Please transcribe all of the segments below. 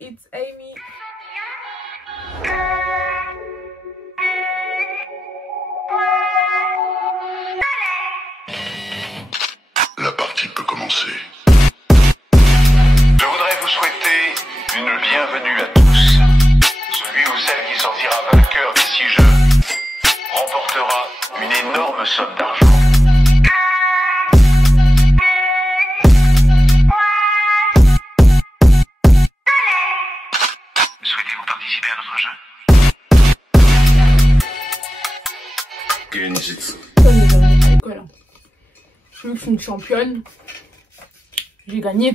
it's Amy. La partie peut commencer. Je voudrais vous souhaiter une bienvenue à tous. Celui ou celle qui sortira vainqueur des 6 jeux remportera une énorme somme d'argent. Souhaitez-vous participer à notre jeu? Genjitsu. Comme les amis à l'école. Je suis une championne. J'ai gagné.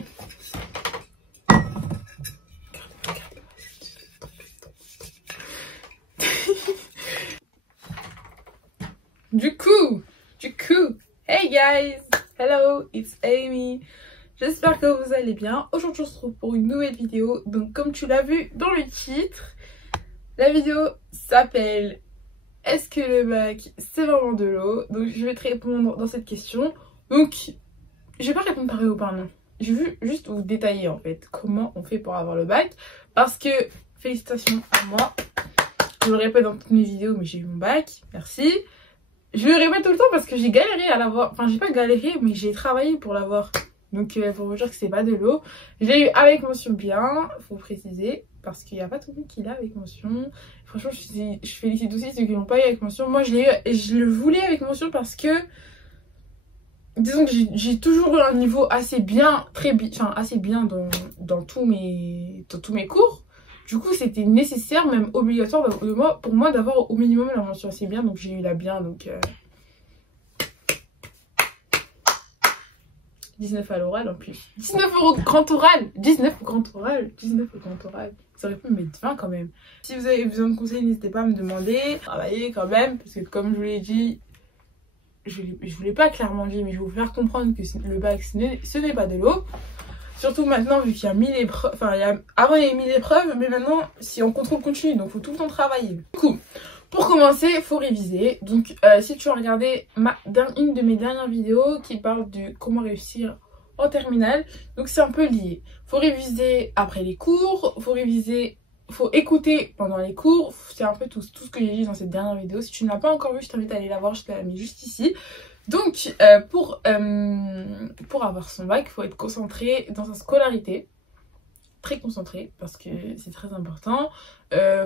Du coup, hey guys, hello, it's Amy. J'espère que vous allez bien. Aujourd'hui, on se retrouve pour une nouvelle vidéo. Donc, comme tu l'as vu dans le titre, la vidéo s'appelle est-ce que le bac c'est vraiment de l'eau? Donc, je vais te répondre dans cette question. Donc, je vais pas répondre par oui ou par non. Je vais juste vous détailler en fait comment on fait pour avoir le bac. Parce que, félicitations à moi. Je le répète dans toutes mes vidéos, mais j'ai eu mon bac. Merci. Je le répète tout le temps parce que j'ai galéré à l'avoir. Enfin, j'ai pas galéré, mais j'ai travaillé pour l'avoir. Donc, pour vous dire que c'est pas de l'eau. J'ai eu avec mention bien, faut préciser. Parce qu'il n'y a pas tout le monde qui l'a avec mention. Franchement, je félicite aussi ceux qui l'ont pas eu avec mention. Moi, je l'ai eu et je le voulais avec mention parce que... Disons que j'ai toujours eu un niveau assez bien, assez bien dans tous mes cours. Du coup, c'était nécessaire, même obligatoire pour moi d'avoir au minimum la mention assez bien. Donc, j'ai eu la bien, donc... 19 à l'oral en plus. 19 € grand oral. 19 au grand oral. 19 au grand oral. Ça aurait pu me mettre 20 quand même. Si vous avez besoin de conseils, n'hésitez pas à me demander. Travaillez quand même, parce que comme je vous l'ai dit... Je voulais pas clairement dire, mais je vais vous faire comprendre que le bac ce n'est pas de l'eau. Surtout maintenant, vu qu'il y a 1000 épreuves. Enfin, avant il y avait 1000 épreuves, mais maintenant c'est en contrôle continu, donc il faut tout le temps travailler. Du coup, pour commencer, il faut réviser. Donc, si tu as regardé une de mes dernières vidéos qui parle de comment réussir en terminale, donc c'est un peu lié. Faut réviser après les cours, faut écouter pendant les cours, c'est un peu tout ce que j'ai dit dans cette dernière vidéo. Si tu ne l'as pas encore vu, je t'invite à aller la voir, je te la mets juste ici. Donc, pour avoir son bac, il faut être concentré dans sa scolarité. Très concentré, parce que c'est très important.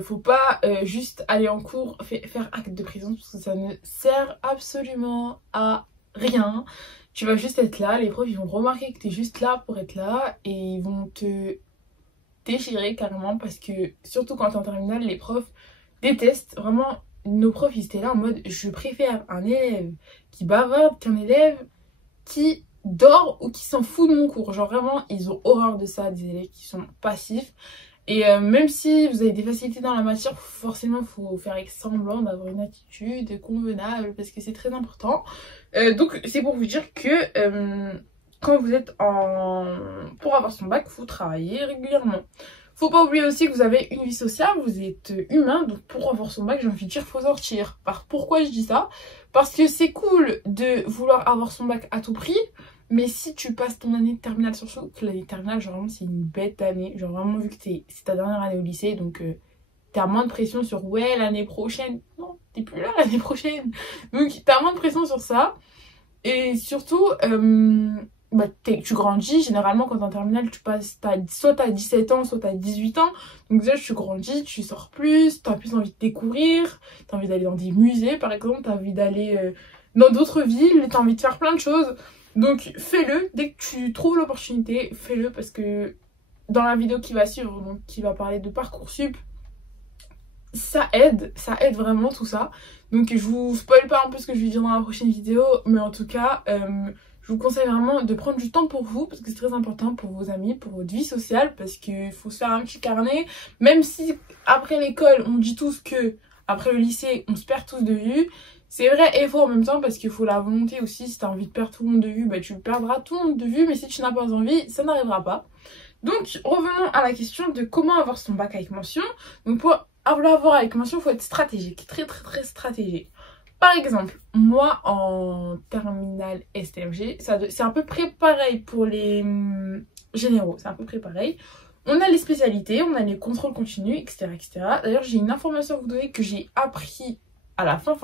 Faut pas juste aller en cours, faire acte de présence, parce que ça ne sert absolument à rien. Tu vas juste être là, les profs ils vont remarquer que tu es juste là pour être là, et ils vont te... déchiré carrément, parce que surtout quand t'es en terminale, les profs détestent vraiment. Nos profs ils étaient là en mode je préfère un élève qui bavarde qu'un élève qui dort ou qui s'en fout de mon cours. Genre vraiment ils ont horreur de ça, des élèves qui sont passifs. Et même si vous avez des facilités dans la matière, forcément il faut faire semblant d'avoir une attitude convenable, parce que c'est très important. Donc c'est pour vous dire que quand vous êtes pour avoir son bac, il faut travailler régulièrement. Faut pas oublier aussi que vous avez une vie sociale, vous êtes humain, donc pour avoir son bac, j'ai envie de dire, faut sortir. Pourquoi je dis ça? Parce que c'est cool de vouloir avoir son bac à tout prix, mais si tu passes ton année de terminale, surtout que l'année de terminale, genre vraiment c'est une bête année, genre vraiment vu que c'est ta dernière année au lycée, donc t'as moins de pression sur ouais l'année prochaine, non, t'es plus là l'année prochaine, donc t'as moins de pression sur ça, et surtout... tu grandis, généralement quand t'es en terminale tu passes, soit t'as 17 ans, soit t'as 18 ans, donc déjà tu grandis, tu sors plus, t'as plus envie de découvrir, t'as envie d'aller dans des musées par exemple, t'as envie d'aller dans d'autres villes, t'as envie de faire plein de choses, donc fais-le, dès que tu trouves l'opportunité, fais-le, parce que dans la vidéo qui va suivre, donc qui va parler de Parcoursup, ça aide vraiment tout ça, donc je vous spoil pas un peu ce que je vais dire dans la prochaine vidéo, mais en tout cas... je vous conseille vraiment de prendre du temps pour vous, parce que c'est très important pour vos amis, pour votre vie sociale, parce qu'il faut se faire un petit carnet. Même si après l'école, on dit tous que après le lycée, on se perd tous de vue. C'est vrai et faux en même temps, parce qu'il faut la volonté aussi. Si tu as envie de perdre tout le monde de vue, bah, tu perdras tout le monde de vue, mais si tu n'as pas envie, ça n'arrivera pas. Donc revenons à la question de comment avoir son bac avec mention. Donc pour l'avoir avec mention, il faut être stratégique, très stratégique. Par exemple, moi en terminale STMG, c'est à peu près pareil pour les généraux, c'est à peu près pareil. On a les spécialités, on a les contrôles continus, etc. etc. D'ailleurs, j'ai une information à vous donner que j'ai appris à la fin.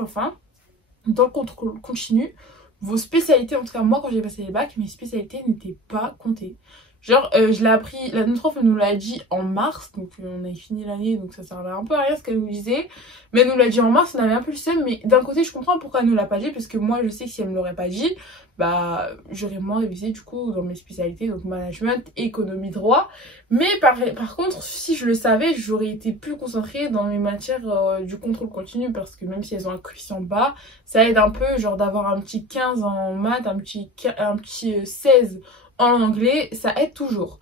Dans le contrôle continu, vos spécialités, en tout cas moi quand j'ai passé les bacs, mes spécialités n'étaient pas comptées. Genre, je l'ai appris, notre prof nous l'a dit en mars, donc on avait fini l'année, donc ça servait un peu à rien ce qu'elle nous disait. Mais elle nous l'a dit en mars, on avait un peu le seum, mais d'un côté je comprends pourquoi elle nous l'a pas dit, parce que moi je sais que si elle me l'aurait pas dit, bah j'aurais moins révisé du coup dans mes spécialités, donc management, économie, droit. Mais par contre, si je le savais, j'aurais été plus concentrée dans mes matières du contrôle continu, parce que même si elles ont un coefficient bas, ça aide un peu, genre d'avoir un petit 15 en maths, un petit 16 en anglais, ça aide toujours.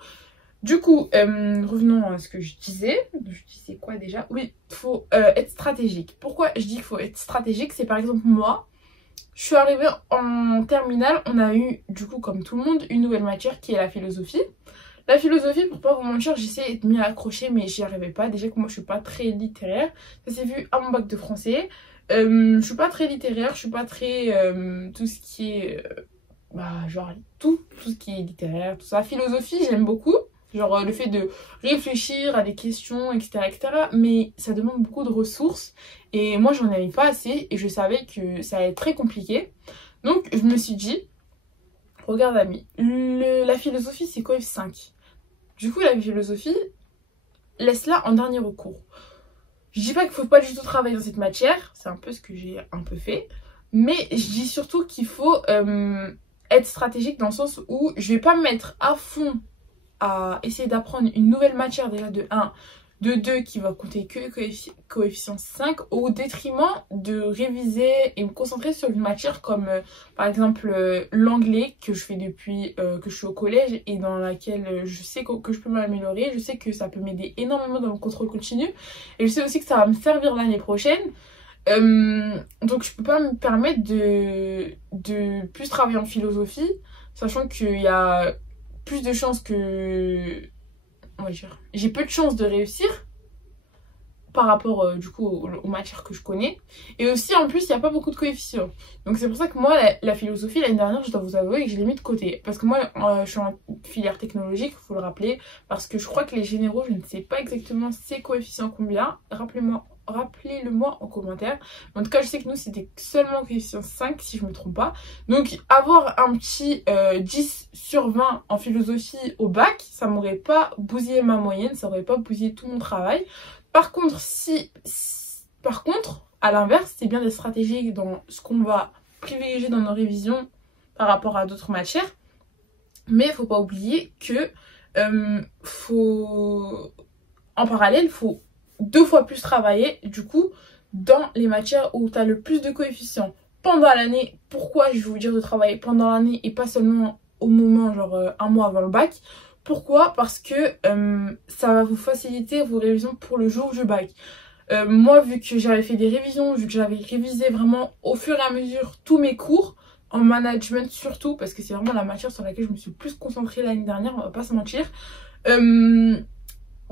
Du coup, revenons à ce que je disais. Je disais quoi déjà? Oui, il faut être stratégique. Pourquoi je dis qu'il faut être stratégique? C'est par exemple moi, je suis arrivée en terminale, on a eu, du coup, comme tout le monde, une nouvelle matière qui est la philosophie. La philosophie, pour pas vous mentir, j'essayais de m'y accrocher, mais j'y arrivais pas. Déjà que moi, je suis pas très littéraire. Ça s'est vu à mon bac de français. Je suis pas très littéraire, je suis pas très tout ce qui est... genre tout ce qui est littéraire, tout ça. Philosophie, j'aime beaucoup. Genre le fait de réfléchir à des questions, etc., etc. Mais ça demande beaucoup de ressources. Et moi, j'en avais pas assez. Et je savais que ça allait être très compliqué. Donc, je me suis dit, regarde, ami, la philosophie, c'est quoi F5? Du coup, la philosophie, laisse-la en dernier recours. Je dis pas qu'il faut pas du tout travailler dans cette matière. C'est un peu ce que j'ai un peu fait. Mais je dis surtout qu'il faut... être stratégique dans le sens où je vais pas me mettre à fond à essayer d'apprendre une nouvelle matière déjà de 1, de 2 qui va compter que coefficient 5 au détriment de réviser et me concentrer sur une matière comme par exemple l'anglais que je fais depuis que je suis au collège et dans laquelle je sais que je peux m'améliorer, je sais que ça peut m'aider énormément dans le contrôle continu et je sais aussi que ça va me servir l'année prochaine. Donc je peux pas me permettre de plus travailler en philosophie, sachant qu'il y a plus de chances que... On va dire, j'ai peu de chances de réussir par rapport du coup aux matières que je connais. Et aussi en plus il n'y a pas beaucoup de coefficients. Donc c'est pour ça que moi la philosophie l'année dernière je dois vous avouer que je l'ai mis de côté. Parce que moi je suis en filière technologique, il faut le rappeler. Parce que je crois que les généraux je ne sais pas exactement ces coefficients combien. Rappelez-le-moi en commentaire. En tout cas, je sais que nous, c'était seulement coefficient 5, si je me trompe pas. Donc, avoir un petit 10 sur 20 en philosophie au bac, ça m'aurait pas bousillé ma moyenne, ça aurait pas bousillé tout mon travail. Par contre, à l'inverse, c'est bien d'être stratégique dans ce qu'on va privilégier dans nos révisions par rapport à d'autres matières. Mais il faut pas oublier que en parallèle, il faut 2 fois plus travailler du coup dans les matières où tu as le plus de coefficients pendant l'année. Pourquoi je vais vous dire de travailler pendant l'année et pas seulement au moment genre un mois avant le bac? Pourquoi? Parce que ça va vous faciliter vos révisions pour le jour du bac. Moi vu que j'avais fait des révisions, vu que j'avais révisé vraiment au fur et à mesure tous mes cours en management surtout, parce que c'est vraiment la matière sur laquelle je me suis plus concentrée l'année dernière, on va pas se mentir.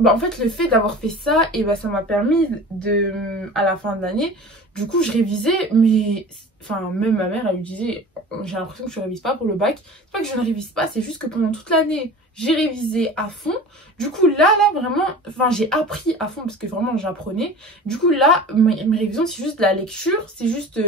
En fait le fait d'avoir fait ça, et ça m'a permis à la fin de l'année, du coup je révisais, mais enfin même ma mère elle lui disait j'ai l'impression que je révise pas pour le bac. C'est pas que je ne révise pas, c'est juste que pendant toute l'année j'ai révisé à fond. Du coup là vraiment, enfin j'ai appris à fond parce que vraiment j'apprenais. Du coup là mes révisions c'est juste de la lecture, c'est juste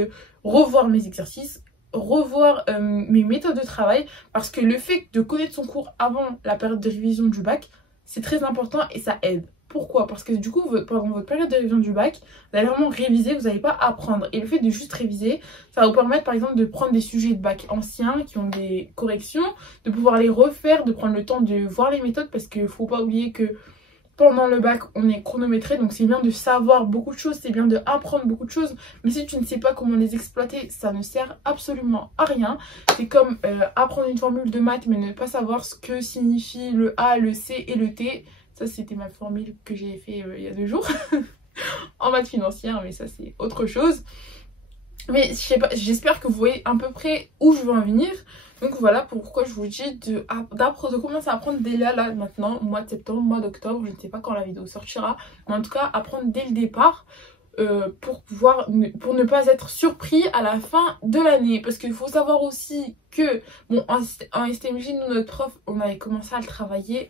revoir mes exercices, revoir mes méthodes de travail, parce que le fait de connaître son cours avant la période de révision du bac, c'est très important et ça aide. Pourquoi? Parce que du coup, pendant votre période de révision du bac, vous allez vraiment réviser, vous n'allez pas apprendre. Et le fait de juste réviser, ça va vous permettre par exemple de prendre des sujets de bac anciens qui ont des corrections, de pouvoir les refaire, de prendre le temps de voir les méthodes, parce qu'il ne faut pas oublier que pendant le bac, on est chronométré, donc c'est bien de savoir beaucoup de choses, c'est bien d'apprendre beaucoup de choses, mais si tu ne sais pas comment les exploiter, ça ne sert absolument à rien. C'est comme apprendre une formule de maths, mais ne pas savoir ce que signifie le A, le C et le T. Ça, c'était ma formule que j'ai fait il y a 2 jours en maths financière, mais ça, c'est autre chose. Mais je sais pas, j'espère que vous voyez à peu près où je veux en venir. Donc voilà pourquoi je vous dis de commencer à apprendre dès là, maintenant, mois de septembre, mois d'octobre, je ne sais pas quand la vidéo sortira, mais en tout cas apprendre dès le départ pour ne pas être surpris à la fin de l'année. Parce qu'il faut savoir aussi que, bon, en STMG, nous, notre prof, on avait commencé à le travailler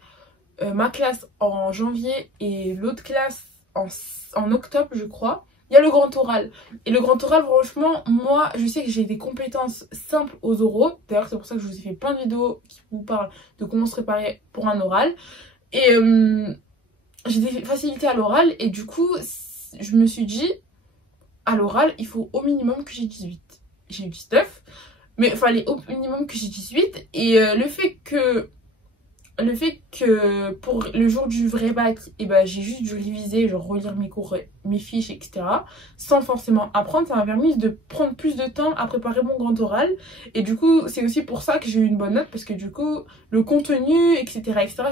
ma classe en janvier et l'autre classe en octobre, je crois, il y a le grand oral. Et le grand oral, franchement, moi, je sais que j'ai des compétences simples aux oraux. D'ailleurs, c'est pour ça que je vous ai fait plein de vidéos qui vous parlent de comment se préparer pour un oral. Et j'ai des facilités à l'oral. Et du coup, je me suis dit, à l'oral, il faut au minimum que j'ai 18. J'ai eu 19. Mais il fallait au minimum que j'ai 18. Et le fait que pour le jour du vrai bac, et ben, j'ai juste dû réviser, genre relire mes cours, mes fiches, etc. sans forcément apprendre, ça m'a permis de prendre plus de temps à préparer mon grand oral. Et du coup, c'est aussi pour ça que j'ai eu une bonne note, parce que du coup, le contenu, etc.,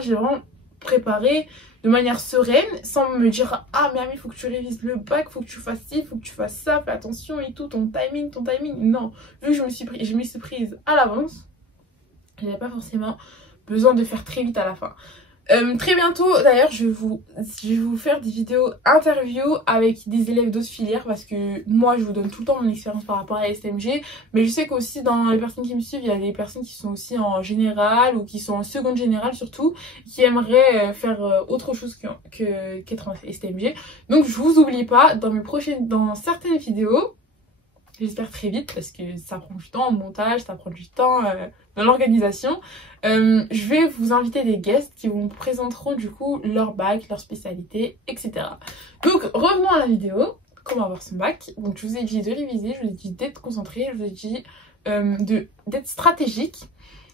j'ai vraiment préparé de manière sereine, sans me dire « Ah, mais Ami, il faut que tu révises le bac, faut que tu fasses ci, faut que tu fasses ça, fais attention et tout, ton timing. » Non, vu que je me suis prise à l'avance, je n'avais pas forcément besoin de faire très vite à la fin. Très bientôt d'ailleurs je vais vous faire des vidéos interview avec des élèves d'autres filières, parce que moi je vous donne tout le temps mon expérience par rapport à STMG, mais je sais qu'aussi dans les personnes qui me suivent, il y a des personnes qui sont aussi en général ou qui sont en seconde générale surtout, qui aimeraient faire autre chose qu'être en STMG. Donc je vous oublie pas dans certaines vidéos, j'espère très vite, parce que ça prend du temps en montage, ça prend du temps dans l'organisation. Je vais vous inviter des guests qui vous présenteront du coup leur bac, leur spécialité, etc. Donc revenons à la vidéo. Comment avoir son bac. Donc je vous ai dit de réviser, je vous ai dit d'être concentré, je vous ai dit d'être stratégique.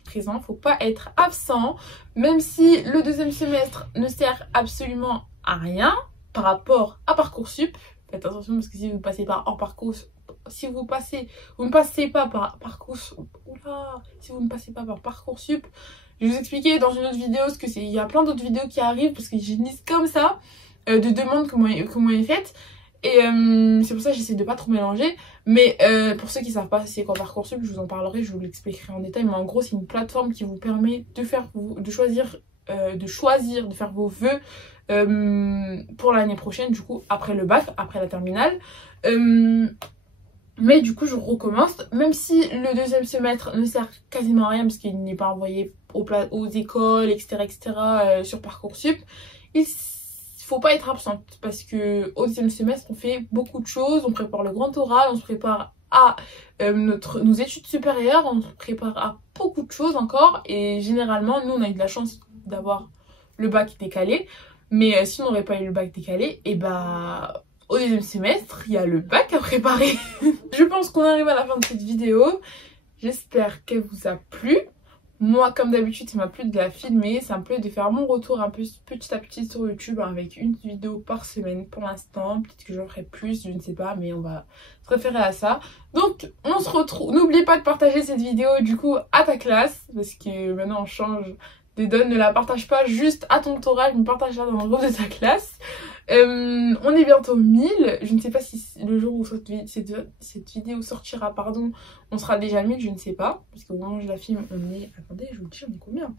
Présent, faut pas être absent, même si le deuxième semestre ne sert absolument à rien par rapport à Parcoursup. Faites attention, parce que si vous passez par hors parcours, si vous ne passez pas par Parcoursup, si vous ne passez pas par Parcoursup, je vais vous expliquer dans une autre vidéo, parce que il y a plein d'autres vidéos qui arrivent, parce que j'ai une liste comme ça de demandes comment elle est faite, et c'est pour ça que j'essaie de pas trop mélanger. Mais pour ceux qui savent pas c'est quoi Parcoursup, je vous en parlerai, je vous l'expliquerai en détail, mais en gros c'est une plateforme qui vous permet de choisir de faire vos vœux pour l'année prochaine, du coup après le bac, après la terminale. Mais du coup je recommence, même si le deuxième semestre ne sert quasiment à rien parce qu'il n'est pas envoyé aux écoles, etc., sur Parcoursup. Il faut pas être absente, parce que au deuxième semestre on fait beaucoup de choses, on prépare le grand oral, on se prépare à nos études supérieures, on se prépare à beaucoup de choses encore, et généralement nous on a eu de la chance d'avoir le bac décalé, mais si on n'aurait pas eu le bac décalé, et bah au deuxième semestre il y a le bac à préparer. Je pense qu'on arrive à la fin de cette vidéo, j'espère qu'elle vous a plu. Moi, comme d'habitude, ça m'a plu de la filmer, ça me plaît de faire mon retour un peu petit à petit sur YouTube avec une vidéo par semaine pour l'instant. Peut-être que j'en ferai plus, je ne sais pas, mais on va se référer à ça. Donc, on se retrouve. N'oublie pas de partager cette vidéo du coup à ta classe, parce que maintenant on change des donnes. Ne la partage pas juste à ton oral, mais partage-la dans le groupe de ta classe. On est bientôt 1000, je ne sais pas si le jour où cette vidéo sortira, pardon, on sera déjà 1000, je ne sais pas, parce qu'au moment où je la filme, on est, attendez, je vous dis, on est combien?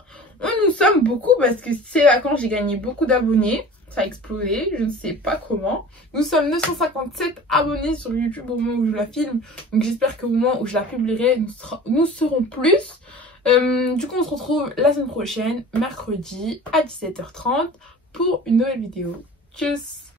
Nous sommes beaucoup, parce que c'est là quand j'ai gagné beaucoup d'abonnés, ça a explosé, je ne sais pas comment. Nous sommes 957 abonnés sur YouTube au moment où je la filme, donc j'espère qu'au moment où je la publierai, nous serons plus. Du coup on se retrouve la semaine prochaine, mercredi à 17h30 pour une nouvelle vidéo. Tchuss!